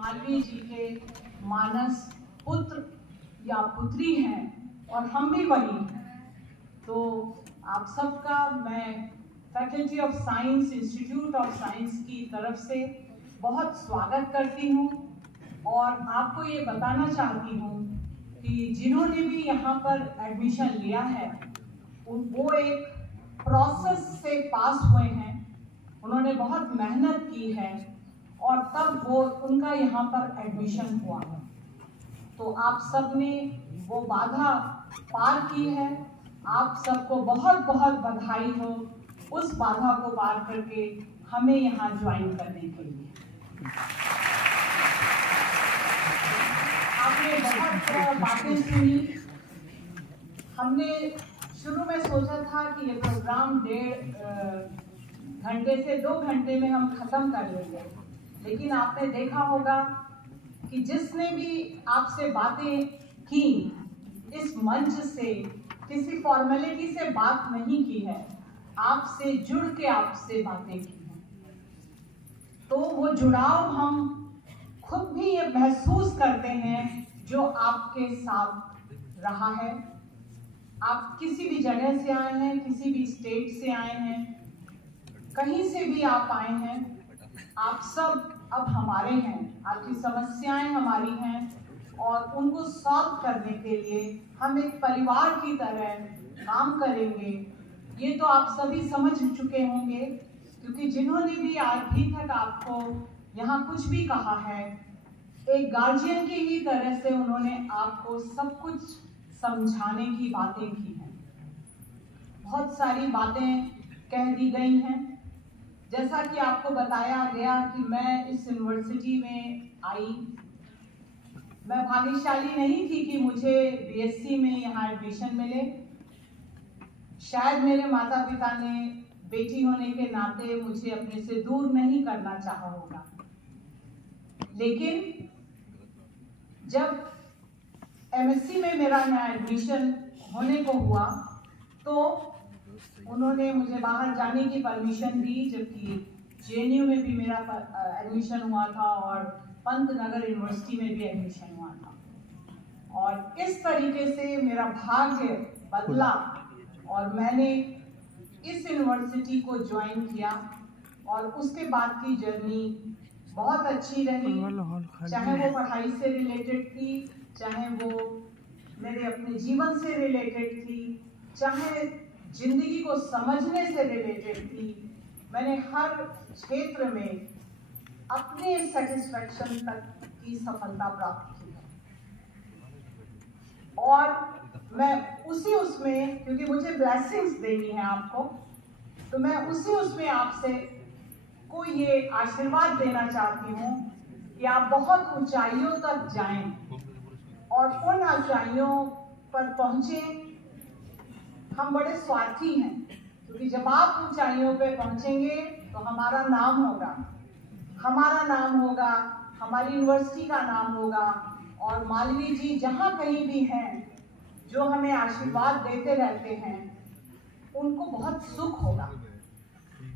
मालवीय जी के मानस पुत्र या पुत्री हैं और हम भी वही हैं। तो आप सबका मैं faculty of science, institute of science की तरफ से बहुत स्वागत करती हूँ और आपको ये बताना चाहती हूँ कि जिन्होंने भी यहाँ पर एडमिशन लिया है वो एक प्रोसेस से पास हुए हैं, उन्होंने बहुत मेहनत की है और तब वो उनका यहाँ पर एडमिशन हुआ है। तो आप सब ने वो बाधा पार की है, आप सबको बहुत बहुत बधाई हो उस बाधा को पार करके हमें यहाँ ज्वाइन करने के लिए। आपने बहुत बातें सुनी। हमने शुरू में सोचा था कि ये प्रोग्राम 1.5 घंटे से 2 घंटे में हम खत्म कर लेंगे, लेकिन आपने देखा होगा कि जिसने भी आपसे बातें की इस मंच से किसी फॉर्मेलिटी से बात नहीं की है, आपसे जुड़ के आपसे बातें की हैं। तो वो जुड़ाव हम खुद भी ये महसूस करते हैं जो आपके साथ रहा है। आप किसी भी जगह से आए हैं, किसी भी स्टेट से आए हैं, कहीं से भी आप आए हैं, आप सब अब हमारे हैं। आपकी समस्याएं हमारी हैं और उनको सॉल्व करने के लिए हम एक परिवार की तरह काम करेंगे। ये तो आप सभी समझ चुके होंगे, क्योंकि जिन्होंने भी अभी तक आपको यहाँ कुछ भी कहा है, एक गार्जियन की ही तरह से उन्होंने आपको सब कुछ समझाने की बातें की हैं। बहुत सारी बातें कह दी गई हैं। जैसा कि आपको बताया गया कि मैं इस यूनिवर्सिटी में आई, मैं भाग्यशाली नहीं थी कि मुझे बीएससी में यहाँ एडमिशन मिले। शायद मेरे माता पिता ने बेटी होने के नाते मुझे अपने से दूर नहीं करना चाहा होगा, लेकिन जब एमएससी में मेरा यहाँ एडमिशन होने को हुआ तो उन्होंने मुझे बाहर जाने की परमिशन दी, जबकि जेएनयू में भी मेरा एडमिशन हुआ था और पंतनगर यूनिवर्सिटी में भी एडमिशन हुआ था। और इस तरीके से मेरा भाग्य बदला और मैंने इस यूनिवर्सिटी को ज्वाइन किया और उसके बाद की जर्नी बहुत अच्छी रही। चाहे वो पढ़ाई से रिलेटेड थी, चाहे वो मेरे अपने जीवन से रिलेटेड थी, चाहे जिंदगी को समझने से रिलेटेड थी, मैंने हर क्षेत्र में अपने सेटिस्फैक्शन तक की सफलता प्राप्त की है। और मैं उसमें क्योंकि मुझे ब्लेसिंग्स देनी है आपको, तो मैं उसमें आपसे को ये आशीर्वाद देना चाहती हूँ कि आप बहुत ऊंचाइयों तक जाएं और उन ऊंचाइयों पर पहुंचें। हम बड़े स्वार्थी हैं, क्योंकि जब आप ऊंचाइयों पे पहुंचेंगे तो हमारा नाम होगा, हमारी यूनिवर्सिटी का नाम होगा और मालवीय जी जहाँ कहीं भी हैं जो हमें आशीर्वाद देते रहते हैं, उनको बहुत सुख होगा।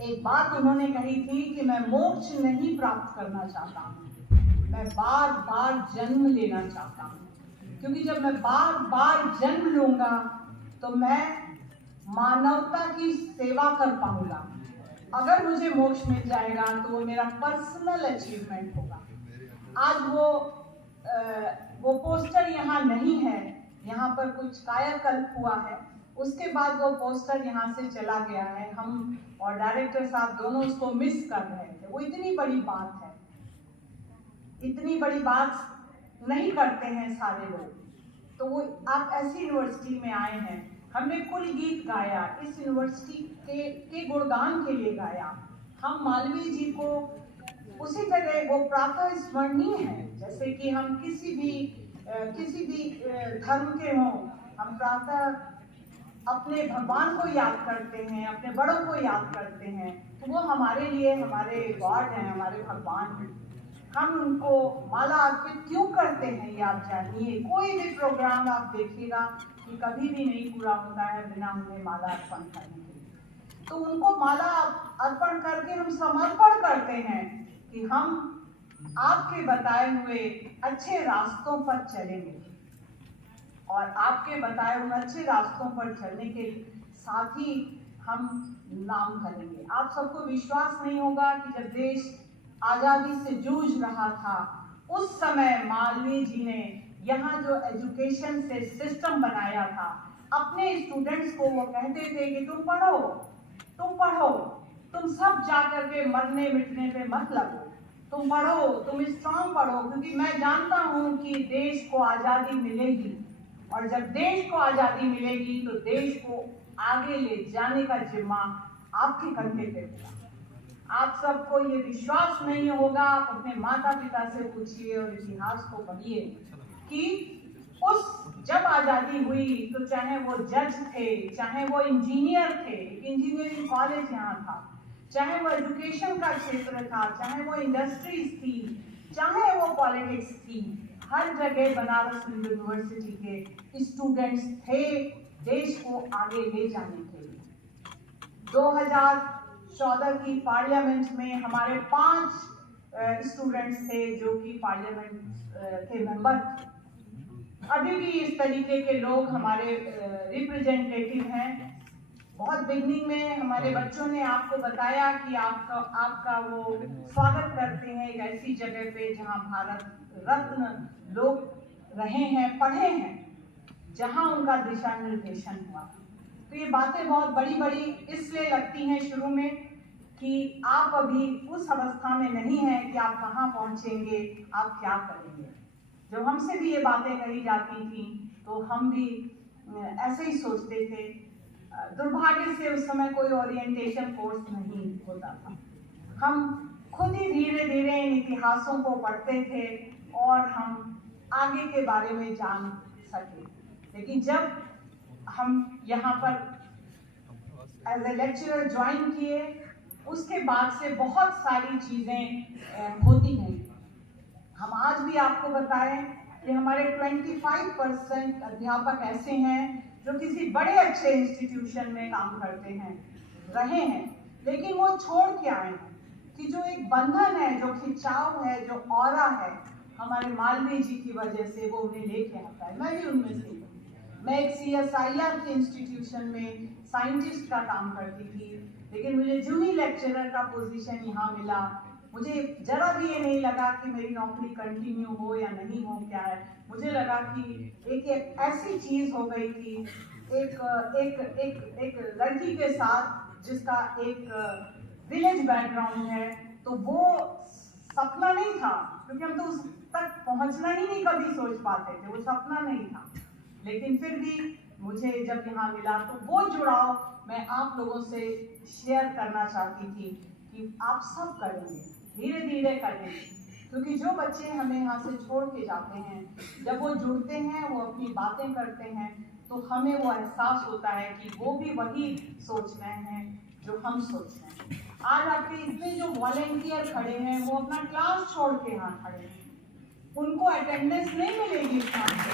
एक बात उन्होंने कही थी कि मैं मोक्ष नहीं प्राप्त करना चाहता हूँ, मैं बार बार जन्म लेना चाहता हूँ, क्योंकि जब मैं बार बार जन्म लूंगा तो मैं मानवता की सेवा कर पाऊंगा। अगर मुझे मोक्ष मिल जाएगा तो वो मेरा पर्सनल अचीवमेंट होगा। आज वो पोस्टर यहाँ नहीं है, यहाँ पर कुछ कायाकल्प हुआ है, उसके बाद वो पोस्टर यहाँ से चला गया है। हम और डायरेक्टर साहब दोनों उसको मिस कर रहे थे। वो इतनी बड़ी बात है, इतनी बड़ी बात नहीं करते हैं सारे लोग। तो वो आप ऐसी यूनिवर्सिटी में आए हैं, हमने कुल गीत गाया, इस यूनिवर्सिटी के गुणगान के लिए गाया। हम मालवीय जी को उसी तरह वो प्रातः स्मरणीय है, जैसे कि हम किसी भी धर्म के हों, हम प्रातः अपने भगवान को याद करते हैं, अपने बड़ों को याद करते हैं। तो वो हमारे लिए हमारे गॉड हैं, हमारे भगवान हैं। हम उनको माला अर्पित क्यों करते हैं ये आप जानिए। कोई भी प्रोग्राम आप देखिएगा कि कभी भी नहीं पूरा होता है बिना उन्हें माला अर्पण करने के। तो उनको माला अर्पण करके हम समर्पण करते हैं कि हम आपके बताए हुए अच्छे रास्तों पर चलेंगे और आपके बताए हुए अच्छे रास्तों पर चलने के साथ ही हम नाम करेंगे। आप सबको विश्वास नहीं होगा कि जब देश आजादी से जूझ रहा था उस समय मालवीय जी ने यहाँ जो एजुकेशन से सिस्टम बनाया था, अपने स्टूडेंट्स को वो कहते थे कि तुम पढ़ो, तुम सब जाकर के मरने मिटने पे मत लगो, तुम पढ़ो, तुम स्ट्रांग पढ़ो, क्योंकि मैं जानता हूँ कि देश को आज़ादी मिलेगी और जब देश को आज़ादी मिलेगी तो देश को आगे ले जाने का जिम्मा आपके कंधे पे होगा। आप सबको ये विश्वास नहीं होगा, आप अपने माता पिता से पूछिए और इतिहास को पढ़िए कि उस जब आज़ादी हुई तो चाहे वो जज थे, चाहे वो इंजीनियर थे, इंजीनियरिंग कॉलेज यहाँ था, चाहे वो एजुकेशन का क्षेत्र था, चाहे वो इंडस्ट्रीज थी, चाहे वो पॉलिटिक्स थी, हर जगह बनारस हिंदू यूनिवर्सिटी के स्टूडेंट्स थे देश को आगे ले जाने के लिए। 2014 की पार्लियामेंट में हमारे 5 स्टूडेंट्स थे जो कि पार्लियामेंट के मेंबर थे। अभी भी इस तरीके के लोग हमारे रिप्रेजेंटेटिव हैं। बहुत बिगनिंग में हमारे बच्चों ने आपको बताया कि आपका वो स्वागत करते हैं एक ऐसी जगह पे जहां भारत रत्न लोग रहे हैं, पढ़े हैं, जहां उनका दिशा निर्देशन हुआ। तो ये बातें बहुत बड़ी बड़ी इसलिए लगती हैं शुरू में कि आप अभी उस अवस्था में नहीं हैं कि आप कहाँ पहुंचेंगे, आप क्या करेंगे। जब हमसे भी ये बातें कही जाती थी तो हम भी ऐसे ही सोचते थे। दुर्भाग्य से उस समय कोई ओरिएंटेशन कोर्स नहीं होता था। हम खुद ही धीरे धीरे इन इतिहासों को पढ़ते थे और हम आगे के बारे में जान सके। लेकिन जब हम यहाँ पर एज ए लेक्चरर ज्वाइन किए उसके बाद से बहुत सारी चीज़ें होती गई। हम आज भी आपको बताएं कि हमारे 25% अध्यापक ऐसे हैं जो किसी बड़े अच्छे इंस्टीट्यूशन में काम करते हैं, रहे हैं, लेकिन वो छोड़ के आए हैं कि जो एक बंधन है, जो खिंचाव है, जो ऑरा है, हमारे मालवीय जी की वजह से वो उन्हें लेके आता है। मैं भी उनमें से हूँ। मैं एक CSIR के इंस्टीट्यूशन में साइंटिस्ट का काम करती थी, लेकिन मुझे जो ही लेक्चरर का पोजीशन यहाँ मिला, मुझे जरा भी ये नहीं लगा कि मेरी नौकरी कंटिन्यू हो या नहीं हो, क्या है। मुझे लगा कि एक ऐसी चीज हो गई थी, एक लड़की के साथ जिसका एक विलेज बैकग्राउंड है, तो वो सपना नहीं था, क्योंकि हम तो उस तक पहुंचना ही नहीं कभी सोच पाते थे, वो सपना नहीं था। लेकिन फिर भी मुझे जब यहाँ मिला तो वो जुड़ाव मैं आप लोगों से शेयर करना चाहती थी कि आप सब करेंगे, धीरे धीरे करेंगे, क्योंकि जो बच्चे हमें यहाँ से छोड़ के जाते हैं, जब वो जुड़ते हैं, वो अपनी बातें करते हैं, तो हमें वो एहसास होता है कि वो भी वही सोच रहे हैं जो हम सोच रहे हैं। आज आपके इतने जो वॉलेंटियर खड़े हैं वो अपना क्लास छोड़ के यहाँ खड़े हैं, उनको अटेंडेंस नहीं मिलेगी इस काम से।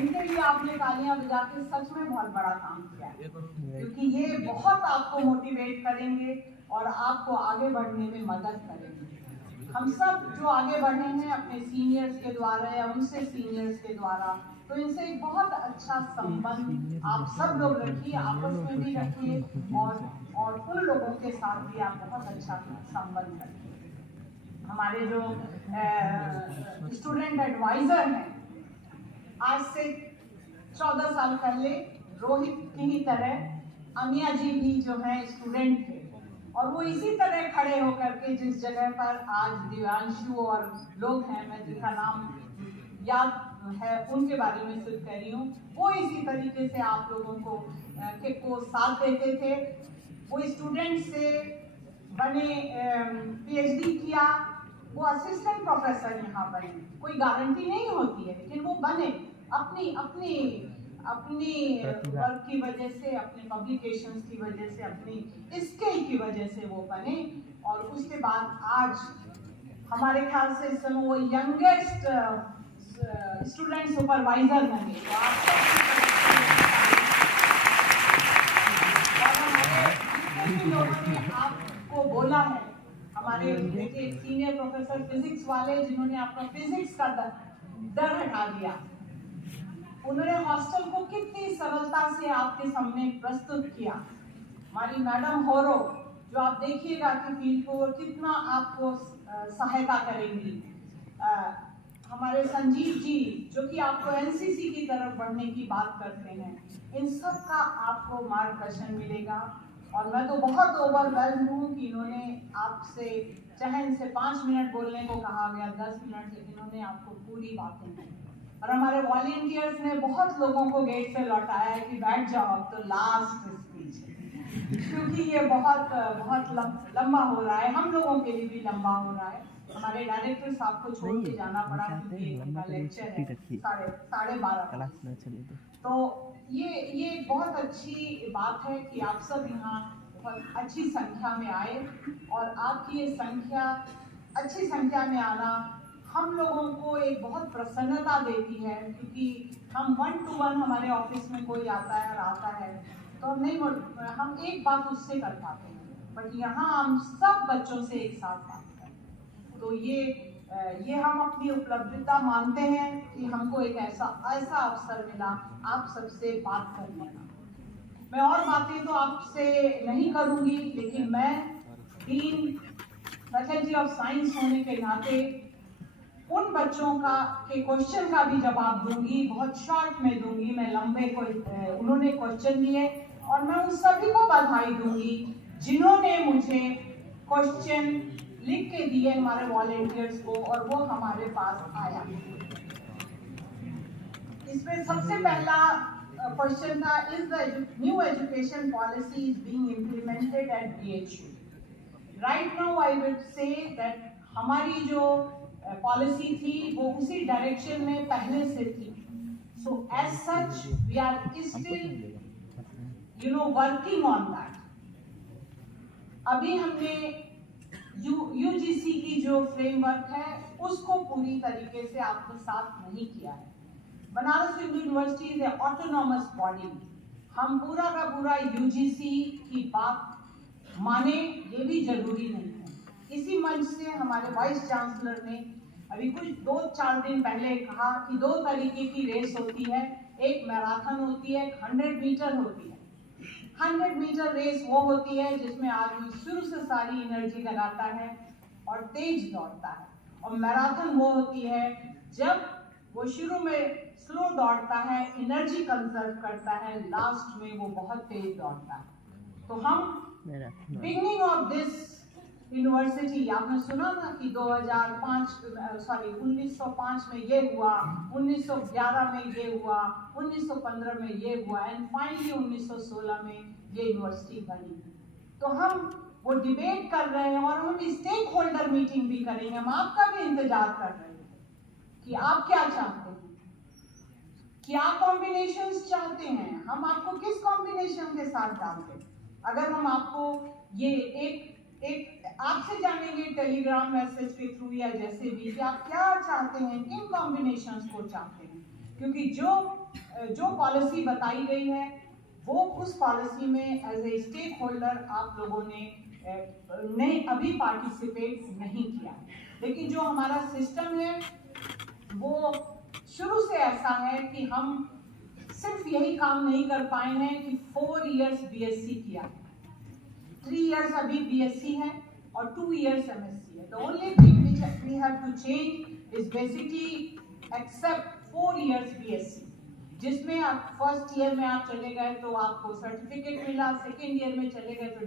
इनके लिए आपने तालियां बजा के सच में बहुत बड़ा काम किया है, क्योंकि ये बहुत आपको मोटिवेट करेंगे और आपको आगे बढ़ने में मदद करेंगे। हम सब जो आगे बढ़े हैं अपने सीनियर्स के द्वारा या उनसे सीनियर्स के द्वारा, तो इनसे एक बहुत अच्छा संबंध आप सब लोग रखिए, आपस में भी रखिए और उन लोगों के साथ भी आप बहुत अच्छा संबंध रखिए। हमारे जो स्टूडेंट एडवाइजर हैं, आज से 14 साल पहले रोहित की ही तरह अमिया जी भी जो है स्टूडेंट थे, और वो इसी तरह खड़े होकर के जिस जगह पर आज दिव्यांशु और लोग हैं, मैं जिनका नाम याद है उनके बारे में सिर्फ कह रही हूँ, वो इसी तरीके से आप लोगों को साथ देते थे। वो स्टूडेंट से बने, PhD किया, वो असिस्टेंट प्रोफेसर यहाँ बने, कोई गारंटी नहीं होती है, लेकिन वो बने अपनी वर्क की वजह से, अपने पब्लिकेशंस की वजह से, अपनी स्किल की वजह से वो बने। और उसके बाद आज हमारे ख्याल से इस समय वो यंगेस्ट स्टूडेंट सुपरवाइजर बने। तो आप भी लोगों ने आपको बोला है, हमारे देखिए सीनियर प्रोफेसर फिजिक्स वाले जिन्होंने आपका फिजिक्स का डर हटा दिया, उन्होंने हॉस्टल को कितनी सरलता से आपके सामने प्रस्तुत किया। हमारी मैडम होरो जो आप देखिएगा कि फील्ड को कितना आपको सहायता करेंगी। हमारे संजीव जी जो कि आपको एनसीसी की तरफ बढ़ने की बात करते हैं, इन सब का आपको मार्गदर्शन मिलेगा। और मैं तो बहुत ओवरवेल्म हूँ कि इन्होंने आपसे, चाहे इनसे 5 मिनट बोलने को कहा गया 10 मिनट, लेकिन इन्होंने आपको पूरी बातें की। और हमारे वॉलंटियर्स ने बहुत लोगों को गेट से लौटाया है कि बैठ जाओ अब तो लास्ट स्पीच है, क्योंकि ये बहुत लंबा हो रहा है, हम लोगों के लिए भी लंबा हो रहा है। हमारे डायरेक्टर साहब को छोड़ के जाना पड़ा क्योंकि इनका लेक्चर है 12:30। तो ये बहुत अच्छी बात है कि आप सब यहाँ बहुत अच्छी संख्या में आए, और आपकी ये संख्या, अच्छी संख्या में आना हम लोगों को एक बहुत प्रसन्नता देती है, क्योंकि हम 1 to 1 हमारे ऑफिस में कोई आता है और आता है तो हम एक बात उससे कर पाते हैं, बट यहाँ हम सब बच्चों से एक साथ बात करते हैं। तो ये हम अपनी उपलब्धिता मानते हैं कि हमको एक ऐसा अवसर मिला आप सबसे बात करने का। मैं और बातें तो आपसे नहीं करूंगी, लेकिन मैं डीन फैकल्टी ऑफ साइंस होने के नाते उन बच्चों के क्वेश्चन का भी जवाब दूंगी, बहुत शॉर्ट में दूंगी। मैं लंबे उन्होंने क्वेश्चन दिए और मैं उन सभी को बधाई दूंगी जिन्होंने मुझे क्वेश्चन लिख के दिए, हमारे वॉलंटियर्स को, और वो हमारे पास आया। इसमें सबसे पहला क्वेश्चन था, is the new education policy is being implemented at BHU? Right now I would say that हमारी जो पॉलिसी थी वो उसी डायरेक्शन में पहले से थी। So as such we are still working on that. अभी हमने UGC की जो फ्रेमवर्क है उसको पूरी तरीके से आपके साथ नहीं किया है। Banaras Hindu university is a autonomous body. हम पूरा का पूरा UGC की बात माने ये भी जरूरी नहीं है। इसी मंच से हमारे वाइस चांसलर ने अभी कुछ 2-4 दिन पहले कहा कि 2 तरीके की रेस होती है, एक मैराथन होती है, 100 मीटर होती है। 100 मीटर रेस वो होती है जिसमें आदमी शुरू से सारी एनर्जी लगाता है और तेज दौड़ता है, और मैराथन वो होती है जब वो शुरू में स्लो दौड़ता है, एनर्जी कंजर्व करता है, लास्ट में वो बहुत तेज दौड़ता है। तो हम बिगिनिंग ऑफ दिस यूनिवर्सिटी, आपने सुना ना कि 1905 में ये हुआ, 1911 में ये हुआ, 1915 में ये हुआ, एंड फाइनली 1916 में ये यूनिवर्सिटी बनी। तो हम वो डिबेट कर रहे हैं और हम स्टेक होल्डर मीटिंग भी करेंगे। हम आपका भी इंतजार कर रहे हैं कि आप क्या चाहते हैं, क्या कॉम्बिनेशंस चाहते हैं, हम आपको किस कॉम्बिनेशन के साथ डालते हैं। अगर हम आपको ये एक आपसे जानेंगे टेलीग्राम मैसेज के थ्रू या जैसे भी कि आप क्या चाहते हैं, किन कॉम्बिनेशंस को चाहते हैं, क्योंकि जो पॉलिसी बताई गई है वो उस पॉलिसी में एज ए स्टेक होल्डर आप लोगों ने अभी पार्टिसिपेट नहीं किया। लेकिन जो हमारा सिस्टम है वो शुरू से ऐसा है कि हम सिर्फ यही काम नहीं कर पाए हैं कि 4 इयर्स BSc किया, 3 इयर्स अभी BSc है और 2 इयर्स MSc है। The only thing which we have to change is basically accept 4 years BSc, जिसमें आप फर्स्ट ईयर में आप चले गए तो आपको सर्टिफिकेट मिला, सेकेंड ईयर में चले गए तो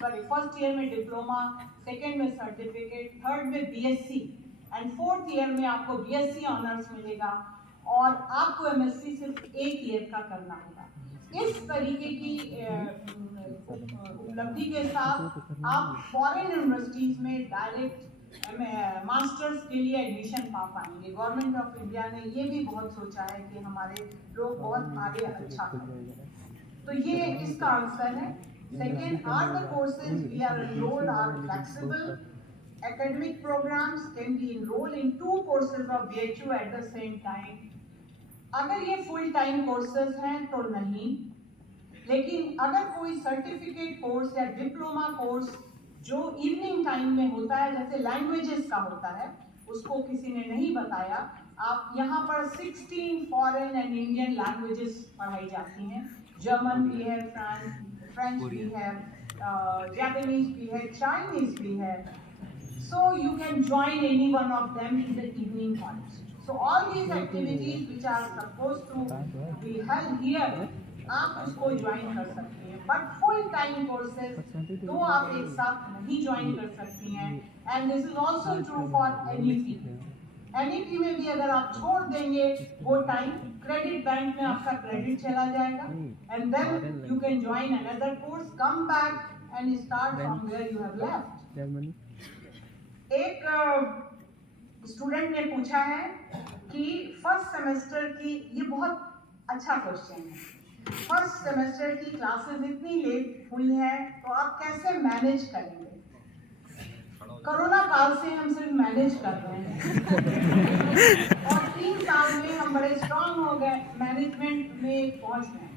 फर्स्ट ईयर में डिप्लोमा, सेकेंड में सर्टिफिकेट, थर्ड में BSc एंड फोर्थ ईयर में आपको BSc ऑनर्स मिलेगा, और आपको MSc सिर्फ 1 ईयर का करना होगा। इस तरीके की उपलब्धि के साथ आप फॉरेन यूनिवर्सिटीज में डायरेक्ट मास्टर्स के लिए एडमिशन पा पाएंगे। गवर्नमेंट ऑफ इंडिया ने ये भी बहुत सोचा है कि हमारे लोग बहुत आगे अच्छा करें। तो ये इसका आंसर है। Second, are the courses we are enrolled are flexible, academic programs can be enrolled in 2 courses of BHU at the same time. अगर ये फुल टाइम कोर्सेज हैं तो नहीं, लेकिन अगर कोई सर्टिफिकेट कोर्स या डिप्लोमा कोर्स जो इवनिंग टाइम में होता है, जैसे लैंग्वेजेस का होता है, उसको किसी ने नहीं बताया, आप यहाँ पर 16 फॉरेन एंड इंडियन लैंग्वेजेस पढ़ाई जाती हैं। जर्मन भी है, फ्रेंच भी है, जापानीज भी है, चाइनीज भी है। So you can join any one of them in the evening college. So all these activities which are supposed to be held here, आप उसको ज्वाइन कर सकती हैं, बट फुल टाइम कोर्सेज तो आप एक साथ नहीं ज्वाइन कर सकती हैं। And this is also true for NEP. NEP में भी अगर आप छोड़ देंगे वो टाइम, क्रेडिट बैंक में आपका क्रेडिट चला जाएगा, and then you can join another course, come back and start from where you have left. एक स्टूडेंट ने पूछा है कि फर्स्ट सेमेस्टर की, ये बहुत अच्छा क्वेश्चन है, फर्स्ट सेमेस्टर की क्लासेस इतनी लेट हुई हैं तो आप कैसे मैनेज करेंगे? कोरोना काल से हम सिर्फ मैनेज कर रहे हैं और 3 साल में हम बड़े स्ट्रांग हो गए, मैनेजमेंट में पहुंच गए।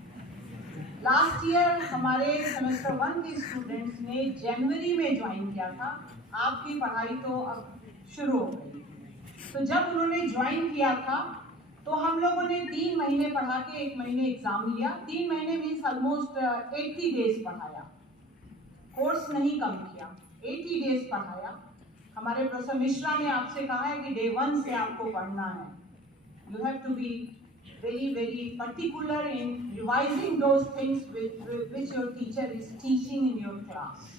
लास्ट ईयर हमारे सेमेस्टर 1 के स्टूडेंट्स ने जनवरी में ज्वाइन किया था, आपकी पढ़ाई तो अब शुरू हो गई। तो जब उन्होंने ज्वाइन किया था तो हम लोगों ने 3 महीने पढ़ा के 1 महीने एग्जाम लिया। 3 महीने मीन्स ऑलमोस्ट 80 डेज पढ़ाया, कोर्स नहीं कम किया, 80 डेज पढ़ाया। हमारे प्रोफेसर मिश्रा ने आपसे कहा है कि डे 1 से आपको पढ़ना है। You have to be very very particular in revising those things which your teacher is teaching in your class.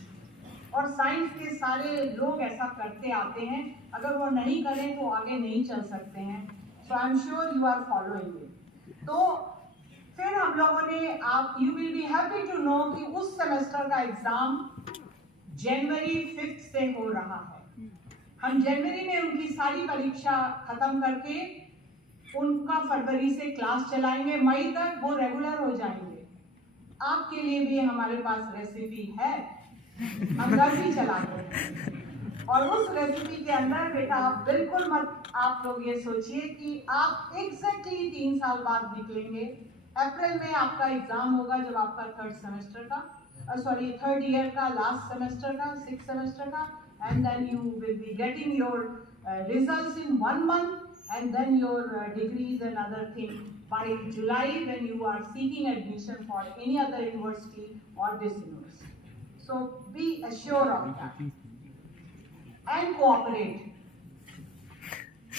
और साइंस के सारे लोग ऐसा करते आते हैं, अगर वो नहीं करें तो आगे नहीं चल सकते हैं। So I am sure you are following it. तो फिर हम लोगों ने, आप you will be happy to know कि उस सेमेस्टर का एग्जाम जनवरी 5 से हो रहा है। हम जनवरी में उनकी सारी परीक्षा खत्म करके उनका फरवरी से क्लास चलाएंगे, मई तक वो रेगुलर हो जाएंगे। आपके लिए भी हमारे पास रेसिपी है, हम घर भी चलाते हैं। और उस रेसिपी के अंदर बेटा आप बिल्कुल मत, आप लोग ये सोचिए कि आप एग्जैक्टली 3 साल बाद निकलेंगे। अप्रैल में आपका एग्जाम होगा, जब आपका थर्ड ईयर का लास्ट सेमेस्टर का 6th सेमेस्टर का, and then you will be getting your results in 1 month and then your degrees and other thing by July when you are seeking admission for any other university or this university. So be assured of that and cooperate.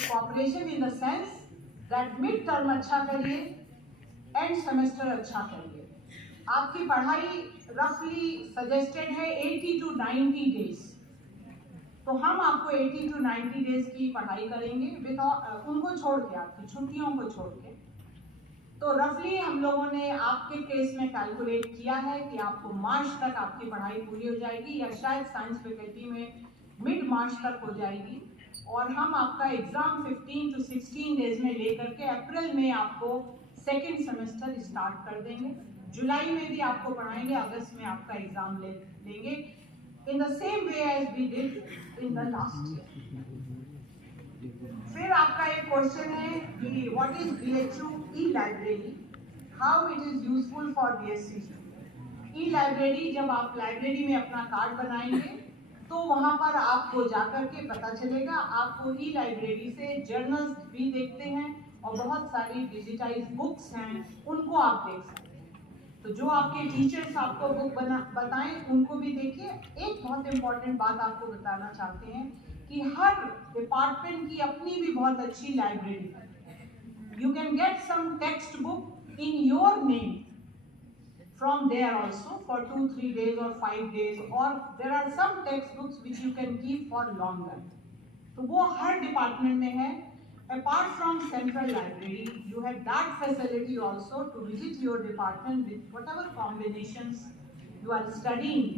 Cooperation in the sense that mid term अच्छा करिए, end semester अच्छा करिए। आपकी पढ़ाई रफली suggested है 80 to 90 days, तो हम आपको 80 to 90 days की पढ़ाई करेंगे उनको छोड़ के, आपकी छुट्टियों को छोड़ के। तो रफली हम लोगों ने आपके केस में कैलकुलेट किया है कि आपको मार्च तक आपकी पढ़ाई पूरी हो जाएगी, या शायद साइंस फैकल्टी में मिड मार्च तक हो जाएगी, और हम आपका एग्जाम 15 to 16 डेज में लेकर के अप्रैल में आपको 2nd सेमेस्टर स्टार्ट कर देंगे। जुलाई में भी आपको पढ़ाएंगे, अगस्त में आपका एग्जाम लेंगे, in the same way as we did in the last year. फिर आपका एक क्वेश्चन है कि what is BHU e library, how it is useful for BSc student. E library, जब आप लाइब्रेरी में अपना कार्ड बनाएंगे तो वहां पर आपको जाकर के पता चलेगा, आपको ई-लाइब्रेरी से जर्नल्स भी देखते हैं और बहुत सारी डिजिटाइज बुक्स हैं, उनको आप देख सकते हैं। तो जो आपके टीचर्स आपको बुक बताएं उनको भी देखिए। एक बहुत इंपॉर्टेंट बात आपको बताना चाहते हैं कि हर डिपार्टमेंट की अपनी भी बहुत अच्छी लाइब्रेरी है। You can get some textbook in your name from there also for 2-3 days or 5 days, or there are some textbooks which you can keep for longer. तो वो हर डिपार्टमेंट में है। Apart from central library, you have that facility also to visit your department with whatever combinations you are studying.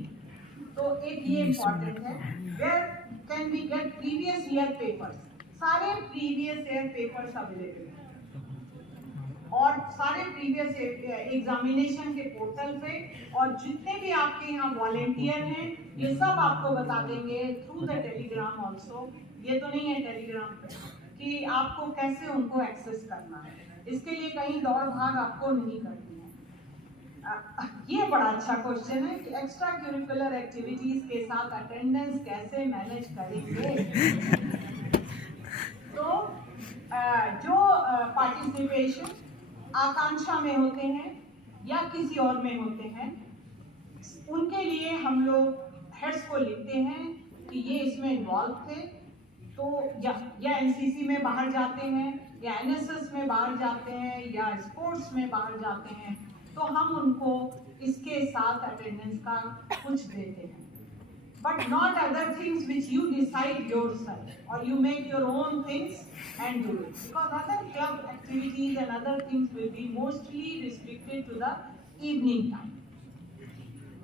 तो एक ये important है। Where can we get previous year papers? सारे previous year papers available हैं, और सारे previous examination के portal पे, और जितने भी आपके यहाँ वॉलेंटियर हैं ये सब आपको बता देंगे थ्रू द टेलीग्राम ऑल्सो। ये तो नहीं है टेलीग्राम पे कि आपको कैसे उनको एक्सेस करना है, इसके लिए कहीं दौड़ भाग आपको नहीं करनी है। ये बड़ा अच्छा क्वेश्चन है कि एक्स्ट्रा करिकुलर एक्टिविटीज के साथ अटेंडेंस कैसे मैनेज करेंगे। तो जो पार्टिसिपेशन आकांक्षा में होते हैं या किसी और में होते हैं, उनके लिए हम लोग हेड्स को लिखते हैं कि ये इसमें इन्वॉल्व थे, तो या एनसीसी में बाहर जाते हैं, या एनएसएस में बाहर जाते हैं, या स्पोर्ट्स में बाहर जाते हैं, तो हम उनको इसके साथ अटेंडेंस का कुछ देते हैं। But not other things which you decide yourself, or you make your own things and do it. Because other club activities and other things will be mostly restricted to the evening time.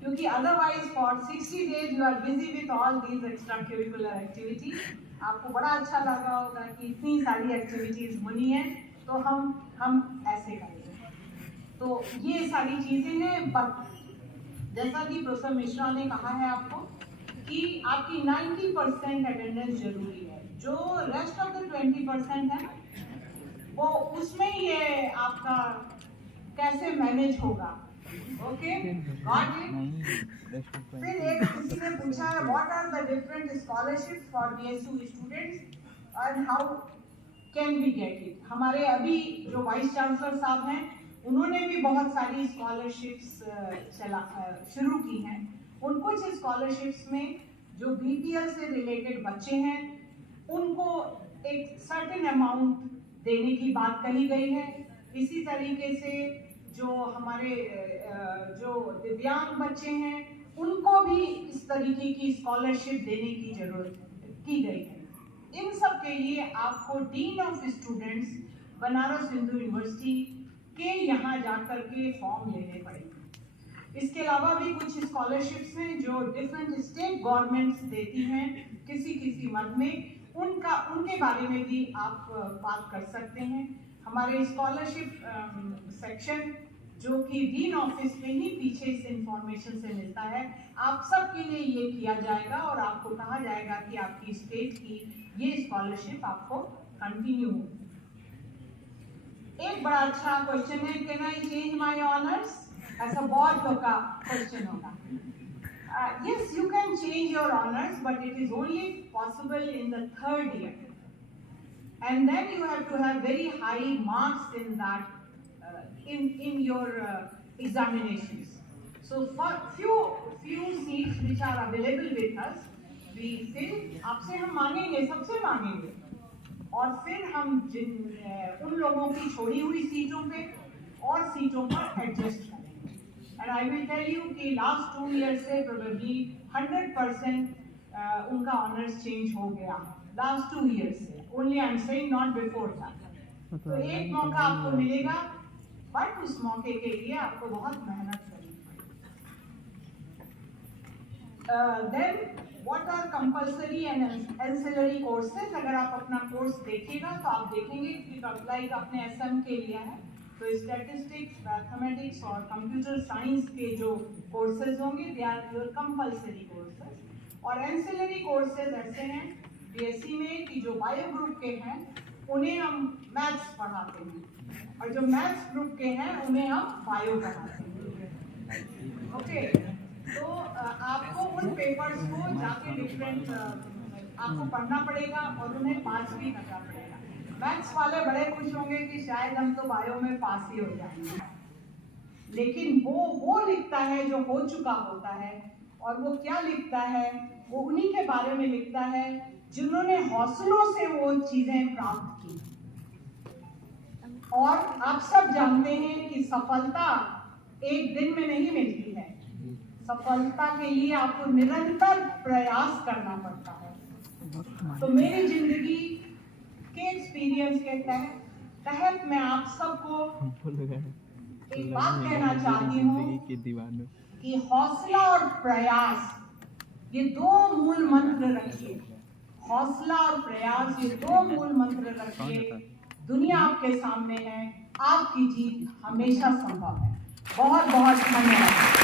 क्योंकि otherwise for 60 days you are busy with all these extracurricular activities. आपको बड़ा अच्छा लगा होगा कि इतनी सारी activities होनी है, तो हम ऐसे करेंगे। तो ये सारी चीजें हैं। बट जैसा कि प्रोफेसर मिश्रा ने कहा है आपको कि आपकी 90% अटेंडेंस जरूरी है, जो रेस्ट ऑफ द 20% है वो उसमें ये आपका कैसे मैनेज होगा। Okay, got it. फिर एक किसी ने पूछा है what are the different scholarships for BSU students and how can we get it. हमारे अभी जो वाइस चांसलर साहब हैं, उन्होंने भी बहुत सारी स्कॉलरशिप्स शुरू की हैं। उन कुछ स्कॉलरशिप्स में जो बीपीएल से रिलेटेड बच्चे हैं, उनको एक सर्टेन अमाउंट देने की बात कही गई है। इसी तरीके से जो हमारे जो दिव्यांग बच्चे हैं, उनको भी इस तरीके की स्कॉलरशिप देने की जरूरत की गई है। इन सब के लिए आपको dean of students Banaras Hindu university के यहाँ जाकर के फॉर्म लेने पड़ेंगे। इसके अलावा भी कुछ स्कॉलरशिप्स हैं जो डिफरेंट स्टेट गवर्नमेंट्स देती हैं किसी मद में, उनके बारे में भी आप बात कर सकते हैं। हमारे स्कॉलरशिप सेक्शन जो कि डीन ऑफिस में ही पीछे इस इंफॉर्मेशन से मिलता है, आप सबके लिए ये किया जाएगा और आपको कहा जाएगा कि आपकी स्टेट की ये स्कॉलरशिप आपको कंटिन्यू हो। एक बड़ा अच्छा क्वेश्चन है, can I change my honours. ऐसा बहुत लोग का क्वेश्चन होगा। Yes, you can change your honors, but it is only possible in the 3rd year, and then you have to have very high marks in that in your examinations. So for few seats which are available with us, we fill, आपसे हम मांगेंगे, सबसे मांगेंगे, और फिर हम उन लोगों की छोड़ी हुई सीटों पे और सीटों पर एडजस्ट करेंगे। And I will tell you कि last 2 years से probably 100% उनका ऑनर्स चेंज हो गया last 2 years से। Only I am saying not before that। तो एक मौका आपको मिलेगा, बट उस मौके के लिए आपको बहुत मेहनत करनी पड़ेगी। Then what are compulsory and ancillary courses? अगर आप अपना कोर्स देखिएगा तो आप देखेंगे कि लाइक आपने SM के लिया है, तो स्टैटिस्टिक्स, मैथमेटिक्स और कंप्यूटर साइंस के जो कोर्सेज होंगे they are your compulsory courses. और एंसिलरी कोर्सेज ऐसे हैं बीएससी में कि जो बायो ग्रुप के हैं उन्हें हम मैथ्स पढ़ाते हैं, और जो मैथ्स ग्रुप के हैं उन्हें हम बायो पढ़ाते हैं। ओके, तो आपको उन पेपर्स को जाके डिफरेंट आपको पढ़ना पड़ेगा और उन्हें पास भी करना पड़ेगा। मैथ्स वाले बड़े खुश होंगे कि शायद हम तो बायो में पास ही हो जाएंगे, लेकिन वो लिखता है जो हो चुका होता है, और वो क्या लिखता है वो उन्हीं के बारे में लिखता है जिन्होंने हौसलों से वो चीजें प्राप्त की। और आप सब जानते हैं कि सफलता एक दिन में नहीं मिलती है, सफलता के लिए आपको निरंतर प्रयास करना पड़ता है। तो मेरी जिंदगी के एक्सपीरियंस के तहत मैं आप सबको एक बात कहना चाहती हूँ कि हौसला और प्रयास ये 2 मूल मंत्र रखिए। हौसला और प्रयास ये 2 मूल मंत्र रखिए। दुनिया आपके सामने है, आपकी जीत हमेशा संभव है। बहुत बहुत धन्यवाद।